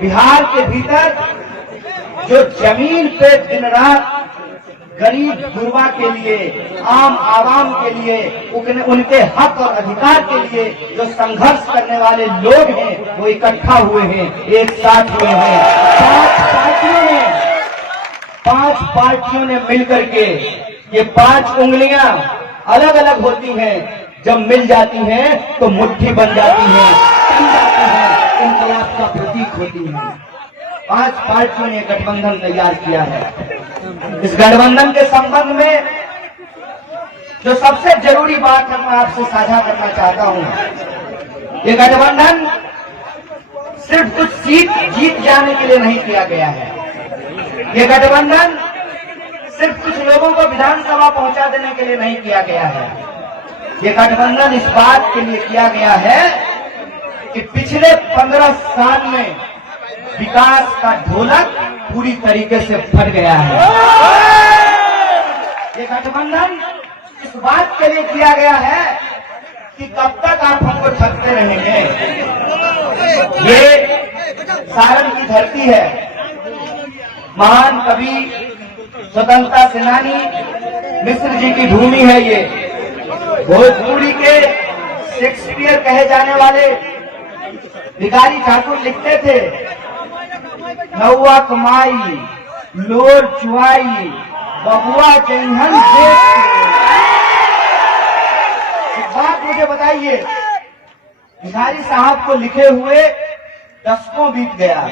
बिहार के भीतर जो जमीन पे दिन रात गरीब गुरबा के लिए, आम आवाम के लिए, उनके हक और अधिकार के लिए जो संघर्ष करने वाले लोग हैं वो इकट्ठा हुए हैं, एक साथ हुए हैं। पांच पार्टियों ने मिलकर के, ये 5 उंगलियां अलग अलग होती हैं, जब मिल जाती हैं तो मुट्ठी बन जाती है, इंकलाब का प्रतीक होती है। 5 पार्टियों ने गठबंधन तैयार किया है। इस गठबंधन के संबंध में जो सबसे जरूरी बात है मैं आपसे साझा करना चाहता हूं। ये गठबंधन सिर्फ कुछ सीट जीत जाने के लिए नहीं किया गया है। ये गठबंधन सिर्फ कुछ लोगों को विधानसभा पहुंचा देने के लिए नहीं किया गया है। ये गठबंधन इस बात के लिए किया गया है कि पिछले 15 साल में विकास का ढोलक पूरी तरीके से फट गया है। ये गठबंधन इस बात के लिए किया गया है कि कब तक आप हमको ठगते रहेंगे। ये सारण की धरती है, महान कवि, स्वतंत्रता सेनानी मिश्र जी की भूमि है। ये भोजपुरी के शेक्सपियर कहे जाने वाले भिखारी ठाकुर लिखते थे, नौआ कमाई लोर चुआई बबुआ जैहन देश। एक बात मुझे बताइए, भिखारी साहब को लिखे हुए दशकों बीत गया,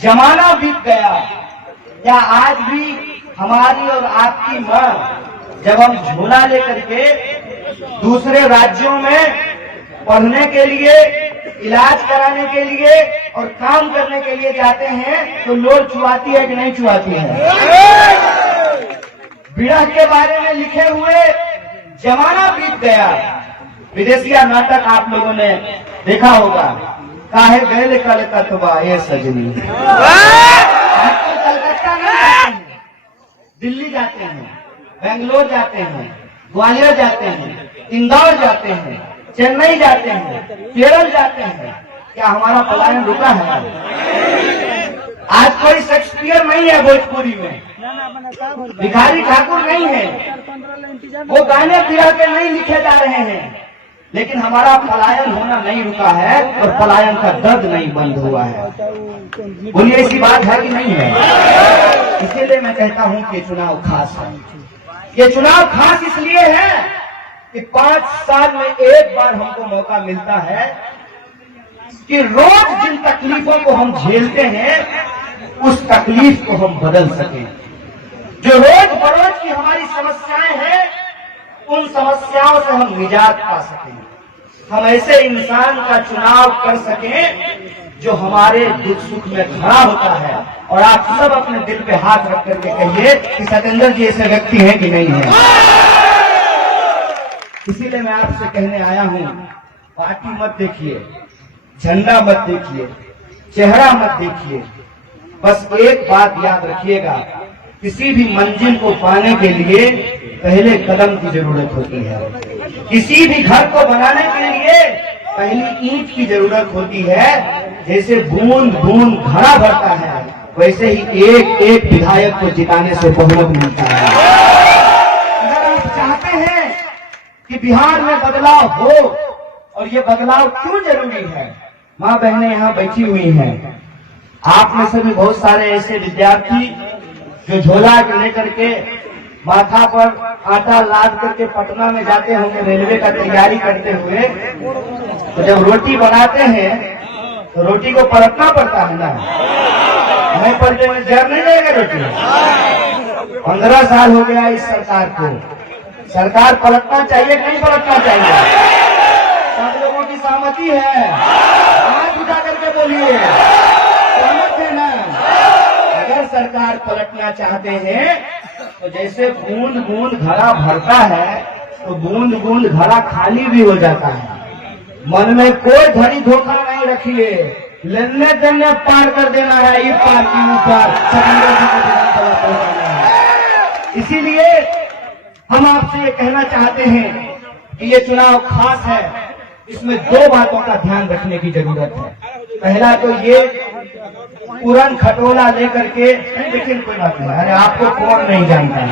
जमाना बीत गया, क्या आज भी हमारी और आपकी मां जब हम झोला लेकर के दूसरे राज्यों में पढ़ने के लिए, इलाज कराने के लिए और काम करने के लिए जाते हैं तो लोर चुआती है कि नहीं चुआती है? विरह के बारे में लिखे हुए जमाना बीत गया। विदेशिया नाटक आप लोगों ने देखा होगा, काहे गए कलकत्ता ये सजनी। आजकल कलकत्ता नहीं जाते हैं, दिल्ली जाते हैं, बेंगलोर जाते हैं, ग्वालियर जाते हैं, इंदौर जाते हैं, चेन्नई जाते हैं, केरल जाते हैं। क्या हमारा पलायन रुका है? आज कोई शेक्सपियर नहीं है भोजपुरी में, भिखारी ठाकुर नहीं है, वो गाने पिया के नहीं लिखे जा रहे हैं, लेकिन हमारा पलायन होना नहीं रुका है और पलायन का दर्द नहीं बंद हुआ है। बोलिए ऐसी बात है कि नहीं है? इसीलिए मैं कहता हूं कि चुनाव खास है। ये चुनाव खास इसलिए है कि 5 साल में एक बार हमको मौका मिलता है कि रोज जिन तकलीफों को हम झेलते हैं उस तकलीफ को हम बदल सकें। जो रोज बरोज की हमारी समस्याएं हैं उन समस्याओं से हम निजात पा सकें। हम ऐसे इंसान का चुनाव कर सकें जो हमारे दुख सुख में खड़ा होता है। और आप सब अपने दिल पे हाथ रख करके कहिए कि सतेंद्र जी ऐसे व्यक्ति हैं कि नहीं है। इसीलिए मैं आपसे कहने आया हूं, पार्टी मत देखिए, झंडा मत देखिए, चेहरा मत देखिए, बस एक बात याद रखिएगा, किसी भी मंजिल को पाने के लिए पहले कदम की जरूरत होती है। किसी भी घर को बनाने के लिए पहली ईंट की जरूरत होती है। जैसे बूंद बूंद घड़ा भरता है, वैसे ही एक एक विधायक को जिताने से बहुमत मिलता है। अगर आप चाहते हैं कि बिहार में बदलाव हो, और ये बदलाव क्यों जरूरी है, माँ बहनें यहाँ बैठी हुई हैं, आप में से भी बहुत सारे ऐसे विद्यार्थी जो झोला लेकर के माथा पर आटा लाद करके पटना में जाते होंगे रेलवे का तैयारी करते हुए, तो जब रोटी बनाते हैं तो रोटी को पलटना पड़ता है ना, नहीं पलटे में जर नहीं रहेगा रोटी। 15 साल हो गया इस सरकार को, सरकार पलटना चाहिए नहीं पलटना चाहिए? सब लोगों की सहमति है? हाथ उठा करके बोलिए, सहमत है ना? अगर सरकार पलटना चाहते हैं तो जैसे बूंद बूंद घड़ा भरता है तो बूंद बूंद घड़ा खाली भी हो जाता है। मन में कोई धड़ी धोखा नहीं रखिए, लेने देने पार कर देना है, ये पार की ऊपर इसीलिए हम आपसे ये कहना चाहते हैं कि ये चुनाव खास है, इसमें 2 बातों का ध्यान रखने की जरूरत है। पहला तो ये पूरन खटोला लेकर के, लेकिन कोई बात नहीं, अरे आपको कौन नहीं जानता है।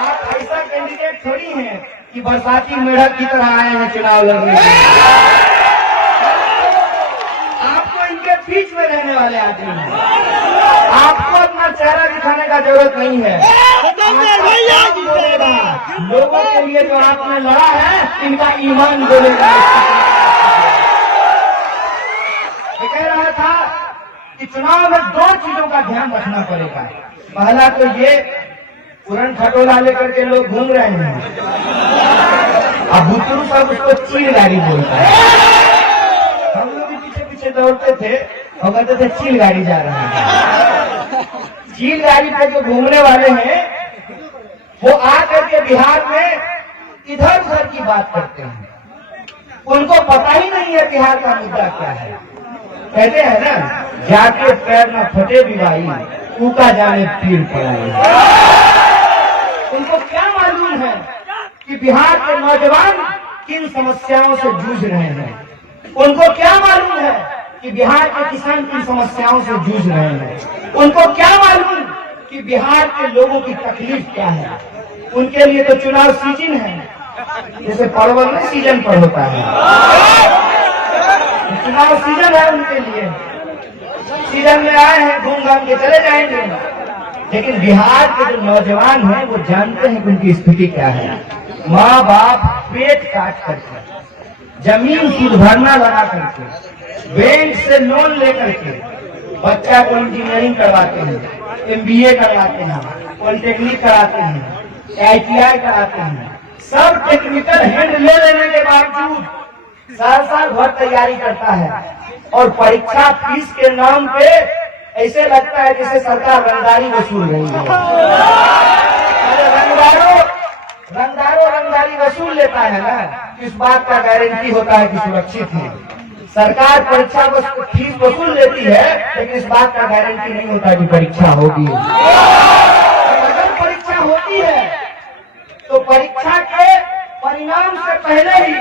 आप ऐसा कैंडिडेट थोड़ी हैं कि बरसाती मेढक की तरह आए हैं चुनाव लड़ने के लिए। आपको इनके बीच में रहने वाले आदमी हैं, आपको अपना चेहरा दिखाने का जरूरत नहीं है। लोगों के लिए जो आपने लड़ा है, इनका ईमान बोलेगा। कह रहा था कि चुनाव में दो चीजों का ध्यान रखना पड़ेगा। पहला तो ये पूरन खटोला लेकर के लोग घूम रहे हैं, अब बुतरू सब उसको चील गाड़ी बोलता है। हम लोग भी पीछे पीछे दौड़ते थे और कहते थे चील गाड़ी जा रहा है। चील गाड़ी पे जो घूमने वाले हैं वो आकर के बिहार में इधर उधर की बात करते हैं, उनको पता ही नहीं है बिहार का मुद्दा क्या है। कहते हैं ना, जाके पैर न फटे बिवाई, ऊका जाने पीर पड़ाई। उनको क्या मालूम है कि बिहार के नौजवान किन समस्याओं से जूझ रहे हैं। उनको क्या मालूम है कि बिहार के किसान किन समस्याओं से जूझ रहे हैं। उनको क्या मालूम कि बिहार के लोगों की तकलीफ क्या है। उनके लिए तो चुनाव सीजन है, जैसे परवल में सीजन पर होता है, चुनाव सीजन है उनके लिए। सीजन में आए हैं, घूम घाम के चले जाएंगे। लेकिन बिहार के जो नौजवान हैं वो जानते हैं कि उनकी स्थिति क्या है। माँ बाप पेट काट करके, जमीन की भरना लगा करके, बैंक से लोन लेकर के बच्चा को इंजीनियरिंग करवाते हैं, MBA करवाते हैं, पॉलिटेक्निक कराते हैं, ITI कराते हैं। सब टेक्निकल हैंड ले लेने के बावजूद साल साल भर तैयारी करता है और परीक्षा फीस के नाम पे ऐसे लगता है जैसे सरकार रंगदारी वसूल रही है। रंगदारी वसूल लेता है ना, इस बात का गारंटी होता है कि सुरक्षित है। सरकार परीक्षा फीस वसूल लेती है, लेकिन इस बात का गारंटी नहीं होता कि परीक्षा होगी। अगर परीक्षा होती है तो परीक्षा के परिणाम से पहले ही,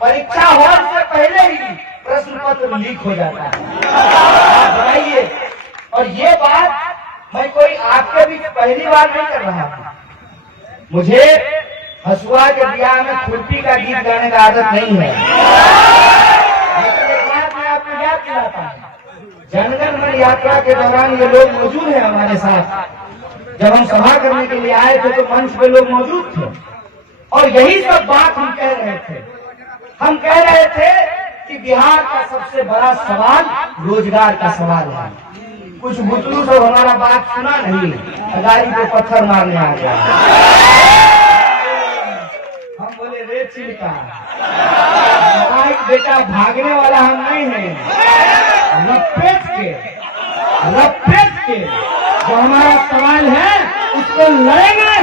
परीक्षा हॉल से पहले ही प्रश्न पत्र लीक हो जाता है। आप बताइए, और ये बात मैं कोई आपके भी पहली बार नहीं कर रहा हूँ। मुझे हसुआ के ब्याह में खुरपी का गीत गाने का आदत नहीं है, लेकिन एक बात मैं आपको याद दिलाता हूँ। जनगण मन यात्रा के दौरान ये लोग मौजूद हैं हमारे साथ। जब हम सभा करने के लिए आए थे तो मंच पे लोग मौजूद थे और यही सब बात हम कह रहे थे। हम कह रहे थे कि बिहार का सबसे बड़ा सवाल रोजगार का सवाल है। कुछ बुतलू सब हमारा बात सुना नहीं, गाड़ी को पत्थर मारने आ गया। हम बोले रे चिल्का, बेटा भागने वाला हम नहीं है, लपेट के जो हमारा सवाल है उसको लड़ेंगे।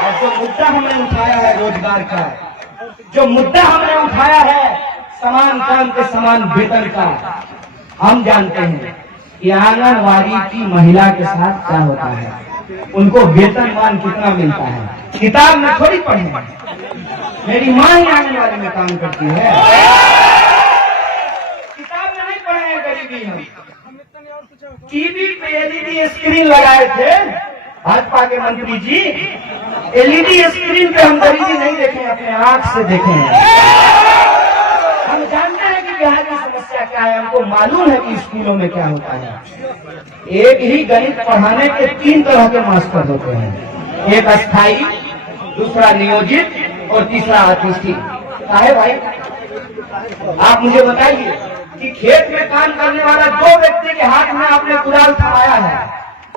और जो मुद्दा हमने उठाया है रोजगार का, जो मुद्दा हमने उठाया है समान काम के समान वेतन का, हम जानते हैं कि आंगनवाड़ी की महिला के साथ क्या होता है, उनको वेतनमान कितना मिलता है। किताब में थोड़ी पढ़ी, मेरी माँ ही आंगनवाड़ी में काम करती है, किताब में नहीं पढ़े हैं। गरीबी हम टीवी पे LED स्क्रीन लगाए थे भाजपा के मंत्री जी, LED स्क्रीन पे हम गरीबी नहीं देखे, अपने आंख से देखे हैं। हम जानते हैं कि बिहार की समस्या क्या है, हमको मालूम है कि स्कूलों में क्या होता है। एक ही गणित पढ़ाने के 3 तरह के मास्टर होते हैं, एक अस्थायी, दूसरा नियोजित और तीसरा अतिथि। काहे भाई, आप मुझे बताइए कि खेत में काम करने वाला 2 व्यक्ति के हाथ में आपने कुदाल थमाया है,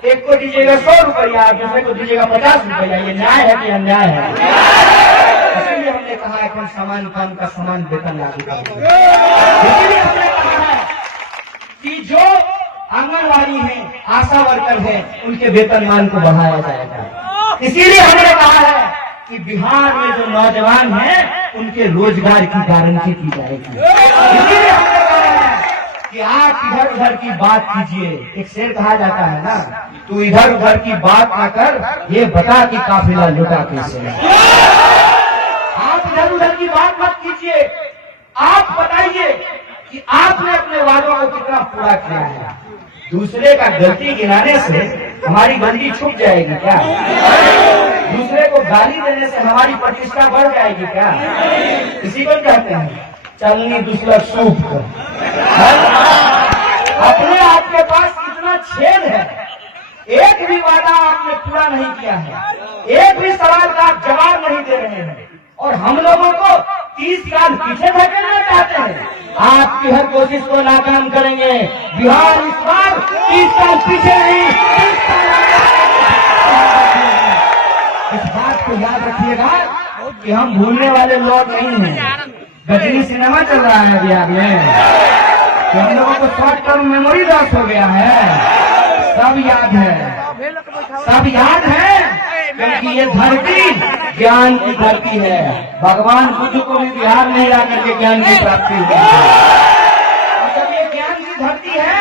एक को दीजिएगा 100 रुपया, दूसरे को दीजिएगा 50 रुपया, ये न्याय है कि अन्याय है? इसलिए हमने कहा है कि समान काम का समान वेतन लागू करेंगे। इसलिए हमने कहा है कि जो आंगनवाड़ी है, आशा वर्कर है, उनके वेतनमान को बढ़ाया जाएगा। इसीलिए हमने कहा है कि बिहार में जो नौजवान हैं उनके रोजगार की गारंटी की जाएगी। इसीलिए हमने कहा है कि आप इधर उधर की बात कीजिए। एक शेर कहा जाता है ना, तू इधर उधर की बात ना कर, ये बता कि काफिला लुटा कैसे। आप इधर उधर की बात मत कीजिए। आप बताइए कि आपने अपने वादों को कितना पूरा किया है। दूसरे का गलती गिनाने से हमारी गलती छुप जाएगी क्या? दूसरे को गाली देने से हमारी प्रतिष्ठा बढ़ जाएगी क्या? इसी को कहते हैं चलनी दूसरा सूप कर। अपने आपके पास कितना छेद है, एक भी वादा आपने पूरा नहीं किया है, एक भी सवाल का आप जवाब नहीं दे रहे हैं, और हम लोगों को 30 साल पीछे धकेलना चाहते हैं। आपकी हर कोशिश को नाकाम करेंगे। बिहार इस बार 30 साल पीछे नहीं, 30 साल इस बात को याद रखिएगा कि हम भूलने वाले लोग नहीं हैं। गजनी सिनेमा चल रहा है बिहार में, तो हम लोगों को शॉर्ट टर्म मेमोरी लॉस हो गया है। सब याद है, सब याद है, क्योंकि ये धरती ज्ञान की धरती है। भगवान बुद्ध को भी बिहार में जाकर के ज्ञान की प्राप्ति हुई है। और जब ये ज्ञान की धरती है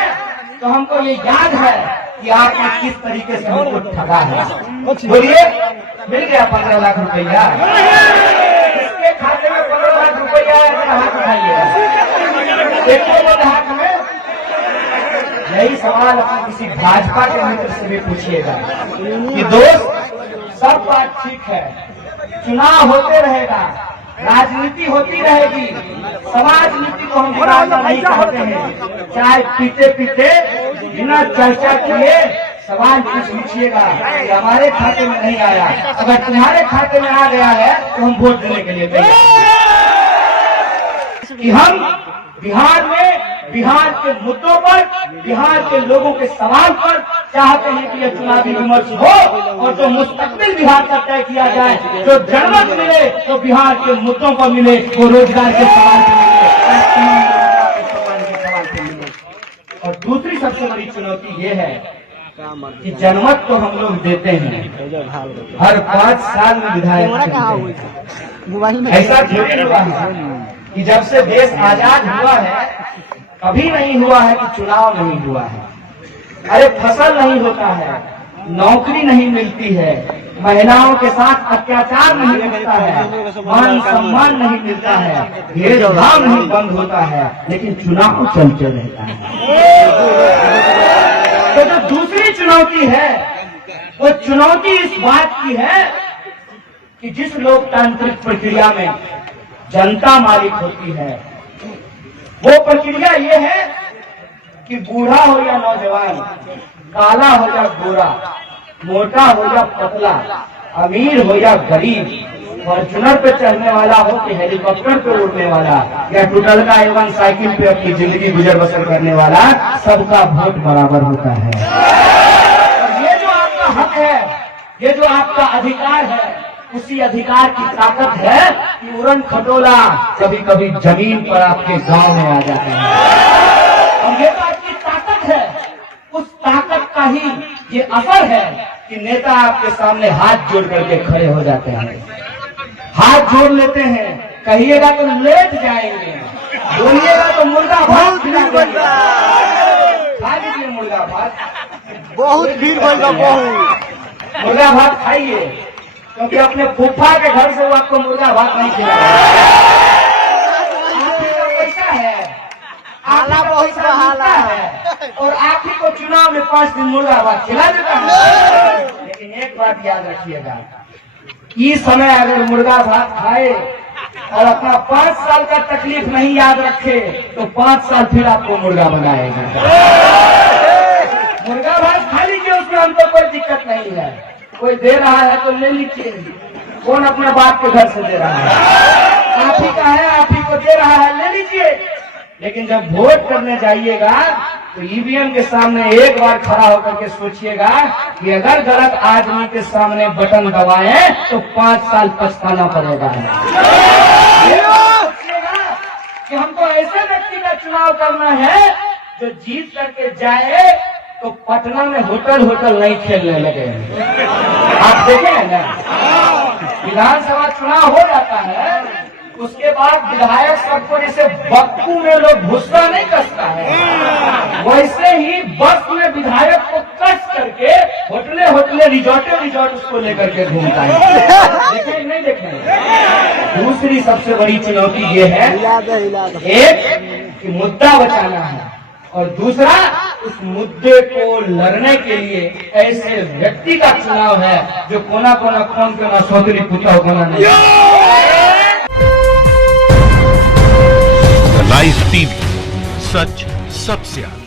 तो हमको ये याद है कि आपने किस तरीके से हमको ठगा है। बोलिए, मिल गया 15 लाख रुपया? इसके खाते में 15 लाख रुपया है, हाथ उठाइएगा। देखो हाथ में। यही सवाल अपने किसी भाजपा के मित्र से भी पूछिएगा कि दोस्त सब बात ठीक है, चुनाव होते रहेगा, राजनीति होती रहेगी, समाज नीति को हम बिगाड़ना नहीं चाहते हैं। चाय पीते पीते बिना चर्चा किए सवाल पूछिएगा कि हमारे खाते में नहीं आया, अगर तुम्हारे खाते में आ गया है तो हम वोट देने के लिए तैयार कि हम बिहार में बिहार के मुद्दों पर, बिहार के लोगों के सवाल पर चाहते हैं कि यह चुनावी विमर्श हो और जो मुस्तकबिल बिहार का तय किया जाए, जो जनमत मिले तो बिहार के मुद्दों पर मिले, वो रोजगार के सवाल पर मिले। और दूसरी सबसे बड़ी चुनौती ये है कि जनमत तो हम लोग देते हैं, हर 5 साल में विधायक ऐसा थोड़ी हुआ है कि जब से देश आजाद हुआ है कभी नहीं हुआ है कि चुनाव नहीं हुआ है। अरे फसल नहीं होता है, नौकरी नहीं मिलती है, महिलाओं के साथ अत्याचार नहीं मिलता है, मान सम्मान नहीं मिलता है, भेदभाव नहीं बंद होता है, लेकिन चुनाव चलते रहता है। तो जो दूसरी चुनौती है वो चुनौती इस बात की है कि जिस लोकतांत्रिक प्रक्रिया में जनता मालिक होती है, वो प्रक्रिया ये है कि बूढ़ा हो या नौजवान, काला हो या गोरा, मोटा हो या पतला, अमीर हो या गरीब, फॉर्च्यूनर पे चढ़ने वाला हो कि हेलीकॉप्टर पे उड़ने वाला या टूटल का एवं साइकिल पे अपनी जिंदगी गुजर बसर करने वाला, सबका वोट बराबर होता है। और ये जो आपका हक है, ये जो आपका अधिकार है, उसी अधिकार की ताकत है कि उड़न खटोला कभी कभी जमीन पर आपके गांव में आ जाते हैं। और ये तो आपकी ताकत है, उस ताकत का ही ये असर है कि नेता आपके सामने हाथ जोड़ करके खड़े हो जाते हैं, हाथ जोड़ लेते हैं, कहिएगा तो लेट जाएंगे, बोलिएगा तो मुर्गा भात खिला देंगे। खा लीजिए मुर्गा भात, बहुत भीड़ होगा, बहुत मुर्गा भात खाइए, क्योंकि अपने फूफा के घर से वो आपको मुर्गा भात नहीं खिलाएगा। आप ही का पैसा है, हाला बहुत हाला है, और आप ही को चुनाव में 5 दिन मुर्गा भात खिला देता है। लेकिन एक बात याद रखिएगा, इस समय अगर मुर्गा भात खाए और अपना 5 साल का तकलीफ नहीं याद रखे तो 5 साल फिर आपको मुर्गा बनाएगा। मुर्गा भात खा लीजिए, उसमें हमको कोई दिक्कत नहीं है, कोई दे रहा है तो ले लीजिए, कौन अपने बाप के घर से दे रहा है, आप ही का है, आप ही को दे रहा है, ले लीजिए। लेकिन जब वोट करने जाइएगा तो ईवीएम के सामने एक बार खड़ा होकर के सोचिएगा कि अगर गलत आदमी के सामने बटन दबाए तो 5 साल पछताना पड़ेगा। सोचिएगा कि हमको ऐसे व्यक्ति का चुनाव करना है जो जीत करके जाए तो पटना में होटल नहीं खेलने लगे। आप देखें ना, विधानसभा चुनाव हो जाता है उसके बाद विधायक सबको जैसे बक्कू में लोग भुस्सा नहीं कसता है, वैसे ही बस में विधायक को कस करके होटले होटले रिजॉर्ट उसको लेकर के घूमता है। देखें नहीं देखें। दूसरी सबसे बड़ी चुनौती ये है, हिला दे एक कि मुद्दा बचाना है, और दूसरा उस मुद्दे को लड़ने के लिए ऐसे व्यक्ति का चुनाव है जो कोना कोना कौन के ना सौतरी पुता होना नहीं। लाइव टीवी, सच सबसे आगे।